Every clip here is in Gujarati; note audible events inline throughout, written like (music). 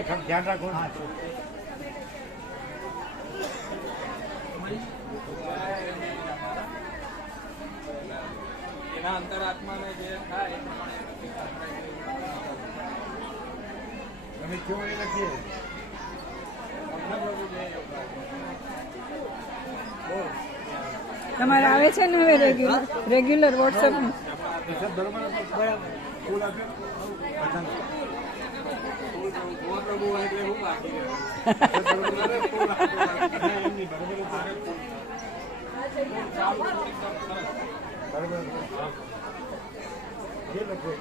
છે ધ્યાન રાખો એના અંતરાત્માને જે થાય તમે કેવો એ લખીએ અમને પ્રભુ જે યોગ આપે. તમારે આવે છે ને હવે રેગ્યુલર રેગ્યુલર સબ બરોબર. જ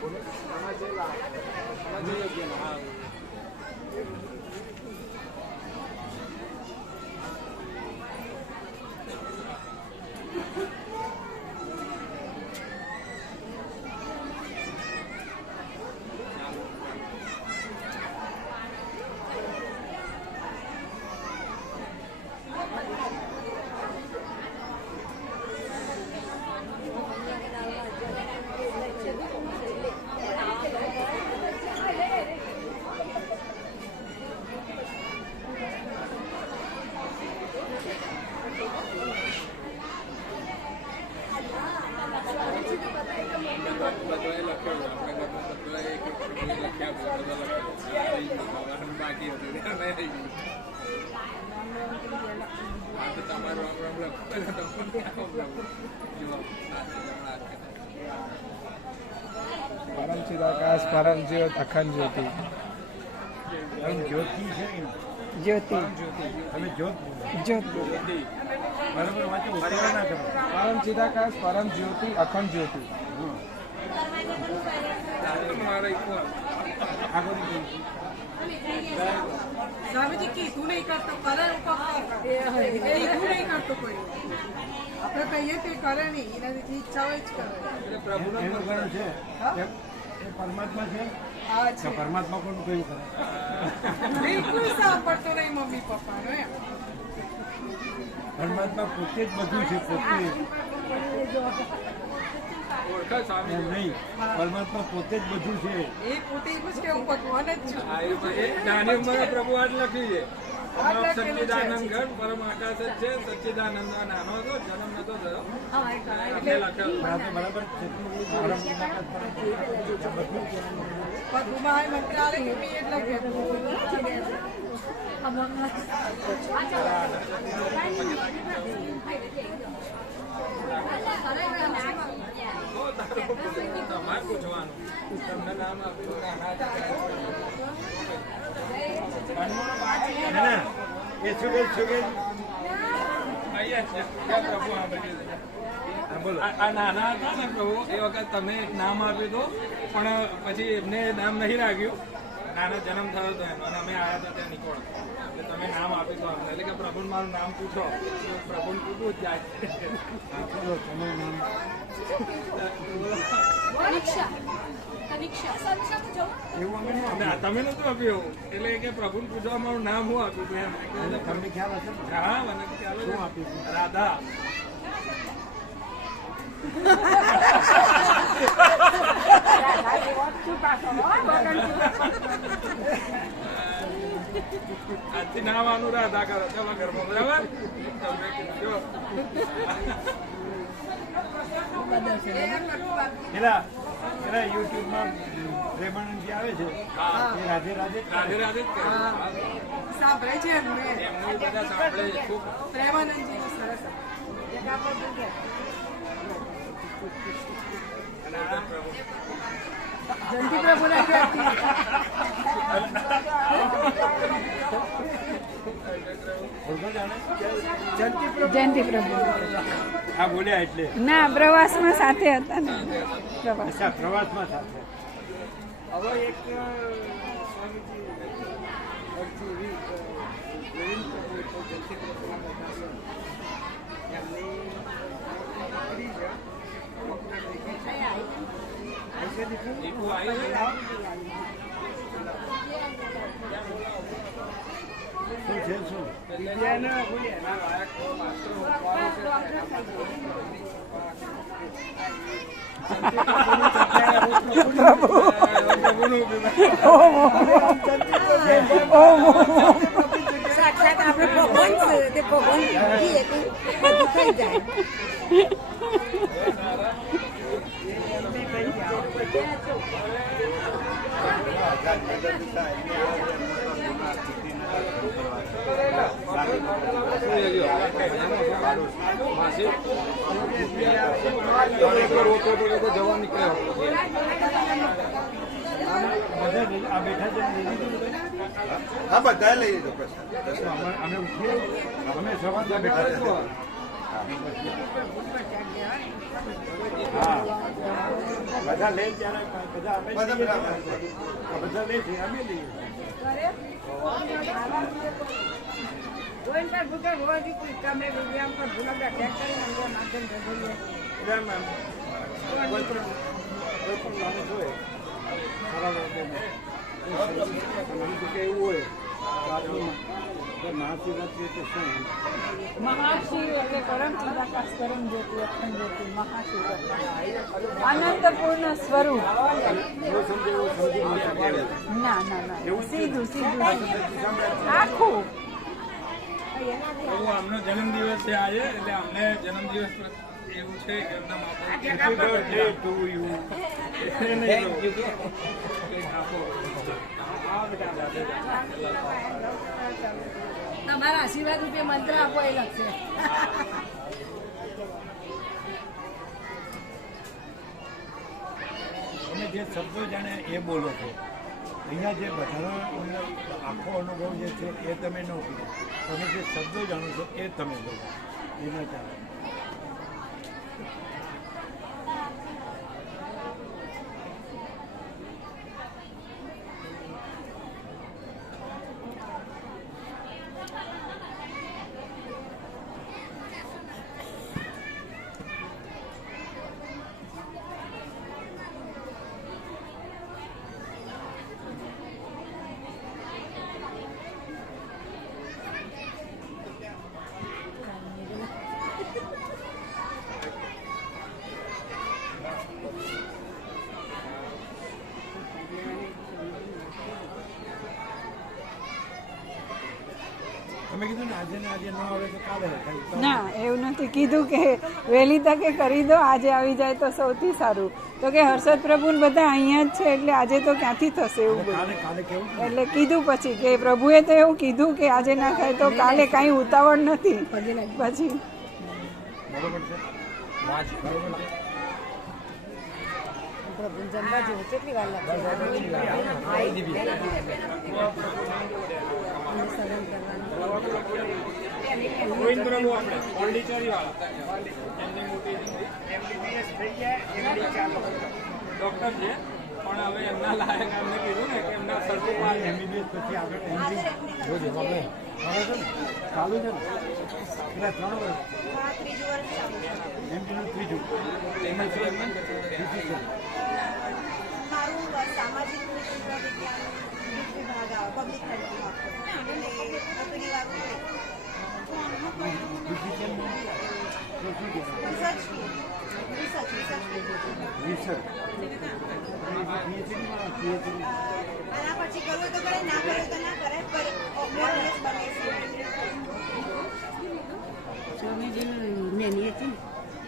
બોલો આમાં જે લાગે, આમાં જે યોગ્ય ના આવે. બધાએ લખ્યું આપણે બધા બધાએ એક એક પ્રભુએ લખ્યા બધા લખ્યું આ થઈ ગયું. ભગવાન બાકી હતું અમે થઈ ગયું. આ તો તમારું રામ રામ લખો એટલે તમને આમ લખો. જુઓ, આ તો જમણા હાથ કરે. પરમ જ્યોત અખંડ જ્યોતિ. જ્યોતિ છે જ્યોતિ. તમે જ્યોત પરમ ચિદાકાશ પરમ જ્યોતિ અખંડ જ્યોતિ. સ્વામીજી કીધું નહીં કરતો કરે કીધું નહીં કરતો કોઈ. આપણે કહીએ તે કરે નહીં એનાથી ઈચ્છા હોય જ કરે. પ્રભુનો છે એ પરમાત્મા છે. પરમાત્મા કોનું કયું કરે. બિલકુલ સાંભળતો નહીં મમ્મી પપ્પાનો એમ. પરમાત્મા પોતે જ બધું છે પોતે. નહીં. પરમાત્મા પોતે જ બધું છે. એ પોતે જ કે હું ભગવાન જ છું. નાની ઉંમરે પ્રભુ આજ લખ્યું છે. સચ્ચિદાનંદ ઘર પરમ આકાશ જ છે સચ્ચિદાનંદ નાનો હતો જન્મ નતો થયો. તમારે પૂછવાનું. તમને નામ આપ્યું નાના હતા ને પ્રભુ, એ વખત તમે નામ આપ્યું હતું, પણ પછી એમને નામ નહીં રાખ્યું નાનો જન્મ થયો હતો એનો અને અમે આવ્યા હતા ત્યાં નિકોળ. એટલે તમે નામ આપી દો અમને. એટલે કે પ્રભુ મારું નામ પૂછો. પ્રભુ પૂછવું જ જાય. હા, તમે નામ. નતું આપ્યું એટલે કે પ્રભુ પૂછવા મારું નામ હું આપ્યું હતું એમ. તમને ખ્યાલ હશે હા મને ખ્યાલ. આપ્યું? રાધા. (laughs) (laughs) આજથી નામ આનું રાધા કરો ચલો ઘરમાં બરાબર. પેલા પેલા યુટ્યુબમાં એ રાધે રાધે રાધે સાંભળે છે જંતી પ્રભુના ઘરથી. ઓળખો જાણે? જયંતિ પ્રભુ આ બોલ્યા એટલે ના પ્રવાસમાં સાથે હતા ને પ્રવાસ અચ્છા પ્રવાસમાં સાથે હવે એક અ, સ્વામીજી અરજી એવી અ, ગોવિંદ પ્રભુ એટલે જયંતિ પ્રભુના મોટા છે. એમની દીકરી છે ડૉક્ટર દીકરી છે પૈસા દીકરી દીકુ આવી છે? શું છે શું બીજાને કોઈ એના લાયક પાત્ર હોવાનું છે એના માટે સાક્ષાત આપણે ભગવાન છે તે ભગવાન કહીએ કે બધું થઈ જાય જવા નીકળ્યો? હા બધા લઈ લીધો અમે ઉઠીએ અમે સવારના બેઠા બધા લે ત્યારે બધા અમે બધા લે છે અમે લઈએ ગોવિંદભાઈ ભૂકે રોજ તમે વિદ્યામ પર ભૂલા બેઠા કરી અંદર માધ્યમ આમ કોઈ પણ કોઈ પણ માણસ હોય કે એવું હોય મહાશિવરાત્રી એટલે શું? મહાશિવ એટલે પરમ ચિદાકાશ પરમ જ્યોતિ અખંડ જ્યોતિ મહાશિવ અનંતપૂર્ણ સ્વરૂપ. ન. ના ના. સીધું સીધું આખું. આમનો જન્મદિવસ છે આજે એટલે અમને જન્મદિવસ એવું છે કે એમના માટે તમારા આશીર્વાદ રૂપે મંત્ર આપો, એ લખશે. તમે જે શબ્દો જાણે એ બોલો છો. અહીંયા જે બધાનો આખો અનુભવ જે છે એ તમે ન કરો તમે જે શબ્દો જાણો છો એ તમે બોલો. એના ચાલે તમે કીધું ને એવું નથી. કીધું કે વહેલી તકે કરી દો આજે આવી જાય તો સૌથી સારું. તો કે હર્ષદ પ્રભુ બધા અહીંયા જ છે એટલે આજે તો ક્યાંથી થશે એવું બધું? એટલે કીધું પછી કે પ્રભુએ તો એવું કીધું કે આજે ના થાય તો કાલે કાંઈ ઉતાવળ નથી. પછી? કેટલી વાર લાગશે ગોવિંદ આપણે પોંડિચેરી વાળા એમની મોટી એમડી ડોક્ટર છે પણ હવે એમના લાયક અમને કીધું ને કે એમના સરખું પાલ એમબીબીએસ પછી આગળ એમડી જોજો હવે હવે છે ને ચાલુ છે ને? પેલા ત્રણ વર્ષ. એમડીનું ત્રીજું એમાં શું એમાં ત્રીજું મારું સામાજિક વિજ્ઞાન વિભાગ આવે પબ્લિક હેલ્થ છે સ્વામીજી નેની હતી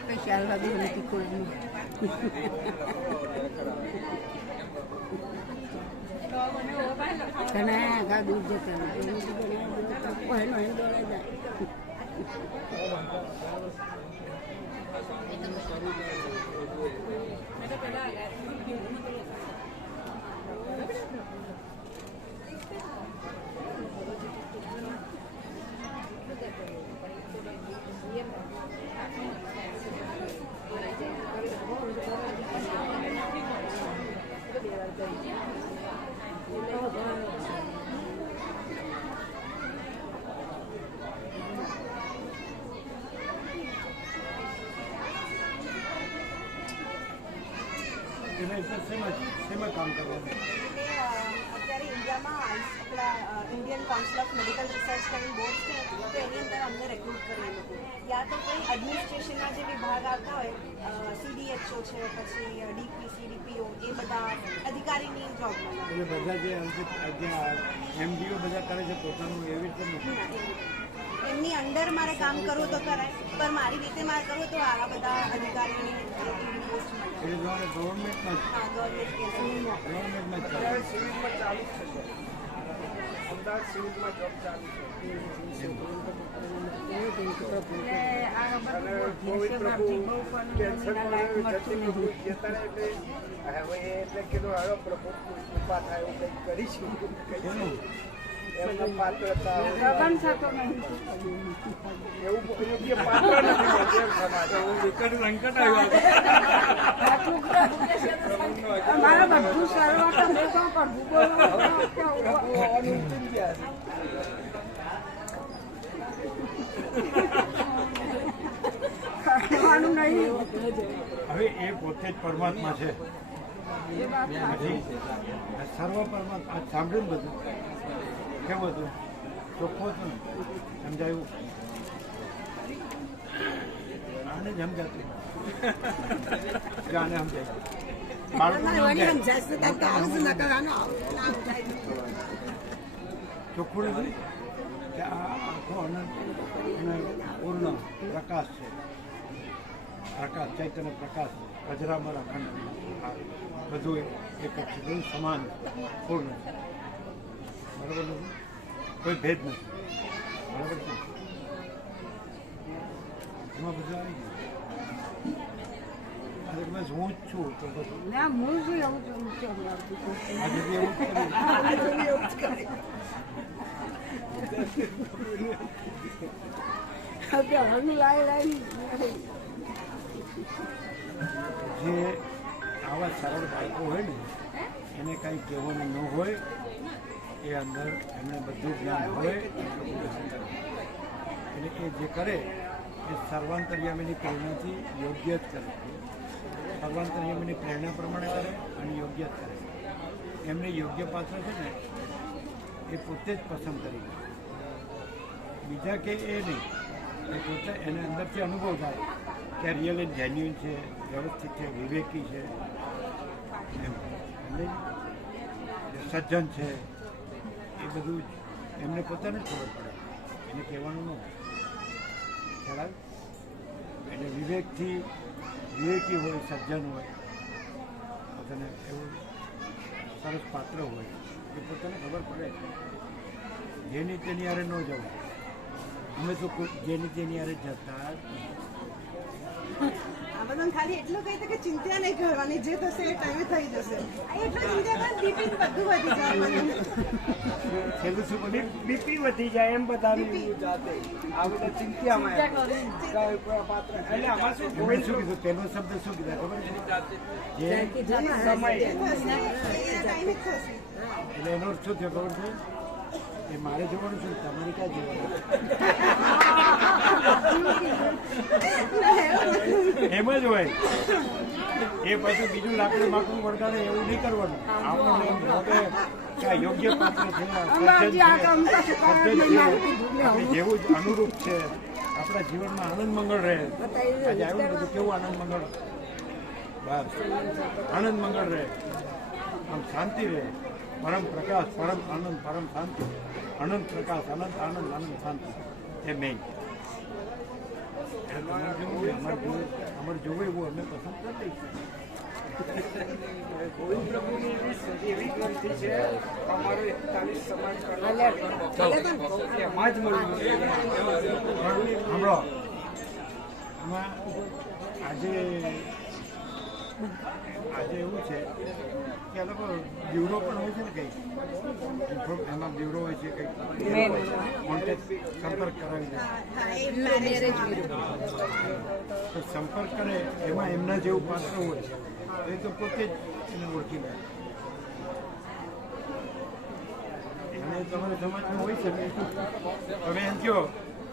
કઈ ખ્યાલ વાગી નથી કોઈ ઘણા આગા દૂર જતા પહેલો એમ દોડાઈ જાય એને શેમાં શેમાં કામ કરવાનું અત્યારે ઇન્ડિયામાં આપણા Indian Council of Medical Research કરીને બોર્ડ છે તો એની અંદર અમને રેક્રુટ લોકો. યા તો કોઈ એડમિનિસ્ટ્રેશનના જે વિભાગ આવતા હોય સીડીએચઓ છે પછી ડીપી સીડીપીઓ એ બધા અધિકારીની જોબ એટલે બધા જે એમડીઓ બધા કરે છે પોતાનું એવી રીતે. એમની અંડર મારે કામ કરવું તો કરાય પણ મારી રીતે મારે કરવું તો આવા બધા અધિકારીઓની અમદાવાદ સિવિલમાં જોબ ચાલુ છે. અને કોવિડ પ્રભુ કેન્સરમાં જતી પ્રભુ જતા એટલે હવે એ એટલે કીધું હવે પ્રભુ કૃપા થાય એવું કંઈક કરીશું હવે એ પોતે જ પરમાત્મા છે. સર્વ પરમાત્મા. સાંભળ્યું બધું? કેવું હતું ચોખ્ખું હતું ને સમજાયું આને જ સમજાતું આને સમજાય. ચોખ્ખું નથી કે આ આખો અનંત અને પૂર્ણ પ્રકાશ છે પ્રકાશ ચૈતન્ય પ્રકાશ અજરામર અખંડ બધું એક સમાન પૂર્ણ છે બરાબર નથી કોઈ ભેદ નથી. બરાબર છે? એમાં બધું આવી ગયું હું જ છું. તો ના એવું છે જે આવા સરળ બાળકો હોય ને એને કંઈ કહેવાનું ન હોય. એ અંદર એમને બધું જ્ઞાન હોય. એટલું એ જે કરે એ સર્વાંતર્યામીની પ્રેરણાથી યોગ્ય જ કરે. સર્વાંતર્યામીની પ્રેરણા પ્રમાણે કરે અને યોગ્ય જ કરે. એમને યોગ્ય પાત્ર છે ને, એ પોતે જ પસંદ કરી બીજા કે એ નહીં, એ પોતે એને અંદરથી અનુભવ થાય કે રિયલ એન્ડ જેન્યુઅન છે, વ્યવસ્થિત છે, વિવેકી છે. એમ. સજ્જન છે. બધું જ. એમને પોતાને જ ખબર પડે. એને કહેવાનું ન. ખ્યાલ? એટલે વિવેકથી, વિવેકી હોય, સજ્જન હોય, પોતાને એવું સરસ પાત્ર હોય, એ પોતાને ખબર પડે. જેની તેની હારે ન જવું. અમે તો જેની તેની હારે જતા જ નથી. આ બધાને ખાલી એટલું કહી દે કે ચિંતા નહીં કરવાની જે થશે એ ટાઈમે થઈ જશે. એટલું ચિંતા કરે બીપી બધું વધી જાય મને છેલ્લું શું બીપી વધી જાય એમ જાતે. આ બધા ચિંતામાં. પાત્ર એટલે આમાં શું કીધું? પહેલો શબ્દ શું કીધા? ખબર છે? એટલે એનો શું થયો ખબર છે? એ મારે જોવાનું છે તમારે ક્યાં જોવાનું? એમ જ હોય. એ પછી બીજું લાકડું માકડું વળગાડે એવું નહીં કરવાનું. આપણને એમ કે યોગ્ય પાત્ર છે. જેવું જ અનુરૂપ છે આપણા જીવનમાં આનંદ મંગળ રહે. આજે આવ્યું બધું કેવું આનંદ મંગળ? બસ. આનંદ મંગળ રહે. આમ શાંતિ રહે. પરમ પ્રકાશ પરમ આનંદ પરમ શાંતિ. અનંત પ્રકાશ અનંત આનંદ આનંદ શાંતિ. એ મેઇન અમારે જોવું એવું અમે પસંદ કરી દઈશું આજે આજે એવું છે કે આ લોકો બ્યુરો પણ હોય છે ને કંઈક. એમાં બ્યુરો હોય છે કંઈક. કોન્ટેક્ટ સંપર્ક કરાવી દે. તો સંપર્ક કરે એમાં એમના જેવું પાત્ર હોય. તો એ તો પોતે જ એને ઓળખી લે. એને તમારા સમાજમાં હોય છે ને? તમે એમ કહો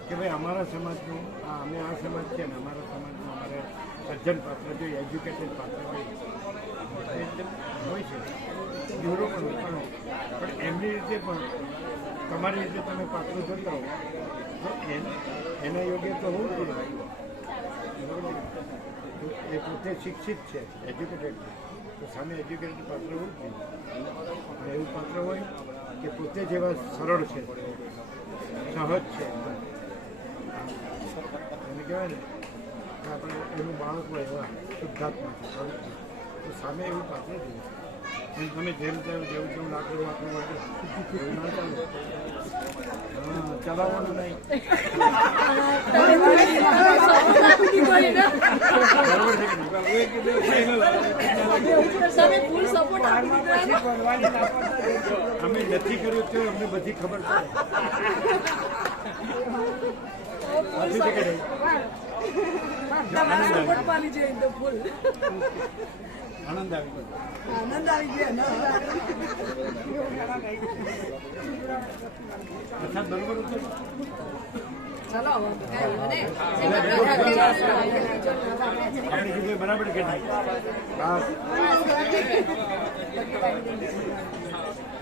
કે ભાઈ અમારા સમાજનું આ અમે આ સમાજ છે ને અમારા સમાજનું અમારે સજ્જન પાત્ર જોઈએ એજ્યુકેટેડ પાત્ર હોય હોય છે બ્યુરો પણ હોય પણ એમની રીતે પણ તમારી રીતે તમે પાત્ર જોતા હો તો એને એને યોગ્ય તો હોવું જોઈએ? એ પોતે શિક્ષિત છે એજ્યુકેટેડ છે તો સામે એજ્યુકેટેડ પાત્ર હોવું જોઈએ અને એવું પાત્ર હોય કે પોતે જેવા સરળ છે, સહજ છે એને કહેવાય ને આપણે એનું બાળક હોય એવા, શુદ્ધાત્મા. તો સામે એવું પાત્ર જોઈએ. તમે જેમ તેમ જેવું તેવું લાકડું વાકડું વાગે એવું ના ચાલે. ચલાવવાનું નહીં? અમે નથી કર્યું તો અમને બધી ખબર પડે. છે આવી ગયો આનંદ આવી ગયો બરોબર કે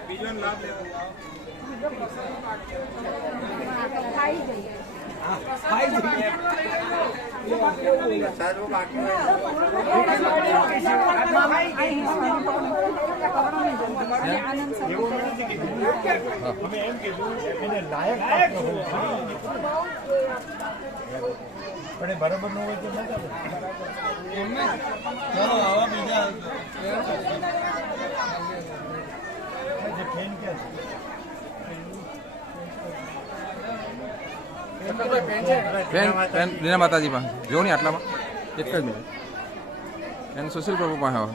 બીજો લાભ લેવો. ખાઈ એવું અમે. પણ એ બરાબર ન હોય તો ચાલે જે ફેન ક્યાં બેન લીના માતાજી પાસે જો ને આટલામાં. એક જ મિનિટ. પેન સુશીલ પ્રભુ પાસે આવે.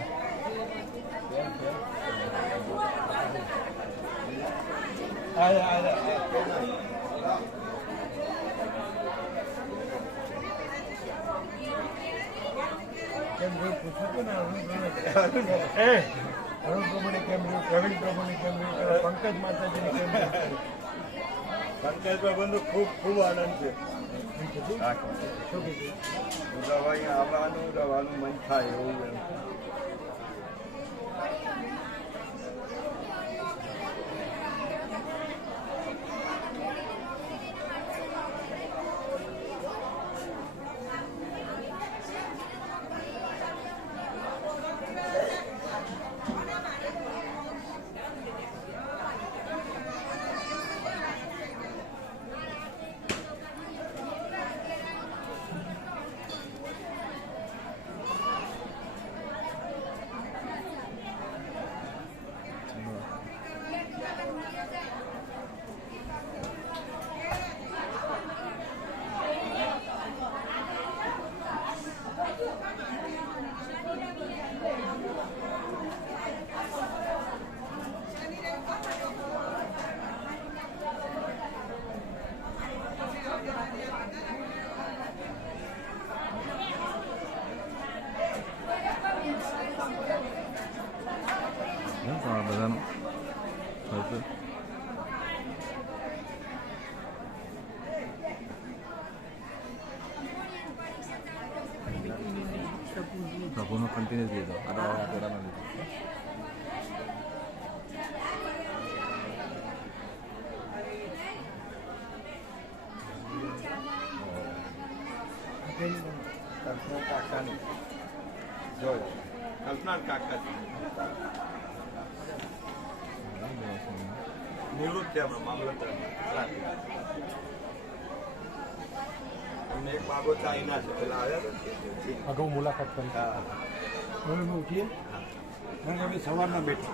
અરુણ પ્રભુને. કેમ રહ્યું? પ્રવીણ પ્રભુને કેમ રહ્યું? પંકજ માતાજીને કેમ રહ્યું? પંકજભાઈ બંધુ ખૂબ ખૂબ આનંદ છે? શું કીધું? આવવાનું મન થાય એવું એમ કેમ તમારા બધાનું ખર્ચો પ્રભુનો કન્ટિન્યુઅસ લીધો આ પેલાનો લીધો કલ્પના કાકાની. જોય કલ્પના કાકા નિવૃત્ત છે આપણે મામલતદાર એક બાબો ચાઈના છે. પેલા આવ્યા? અગાઉ મુલાકાત કરી. હા. બરાબર ઉઠીએ. કારણ કે સવારના બેઠા.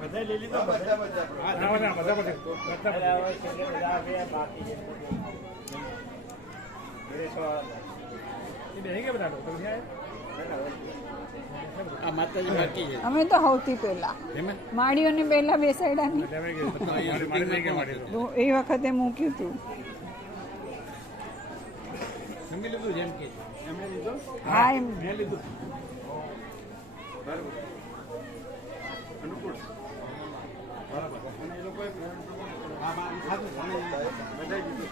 બધા લઈ લીધા હા, બધા બધા પ્રભુ. અમે તો સૌથી પહેલા. માળીઓને પહેલા બેસાડ્યા તો એ વખતે મૂક્યું હતું. એમણે લીધો? હા એમ. મેં લીધું. બરાબર. અનુકૂળ. બરાબર. અને એ લોકોએ હા ખાધું. લીધું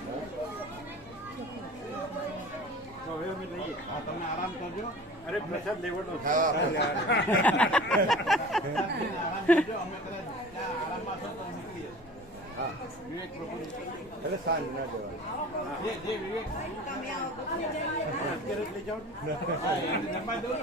તો હવે અમે લઈએ હા તમે આરામ કરજો. અરે પ્રસાદ. હા, આરામ કરજો અમે કદાચ ત્યાં આરામમાં છો તો નીકળીએ હા. વિવેક પ્રભુ એટલે સાંજ ના જવાનું જે જે વિવેક. અત્યારે લઈ જાઓ હા, એને જમવા દો ને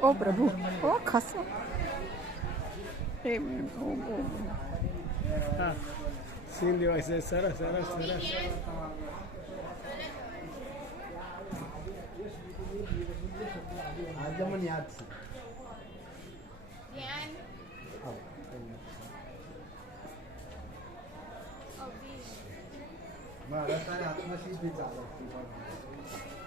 ઓ પ્રભુ ઓ ખસો. એમ ઓ, ઓ, ઓ. સીન દેવાય છે સરસ સરસ સરસ. આજે મને યાદ છે. મારા તારે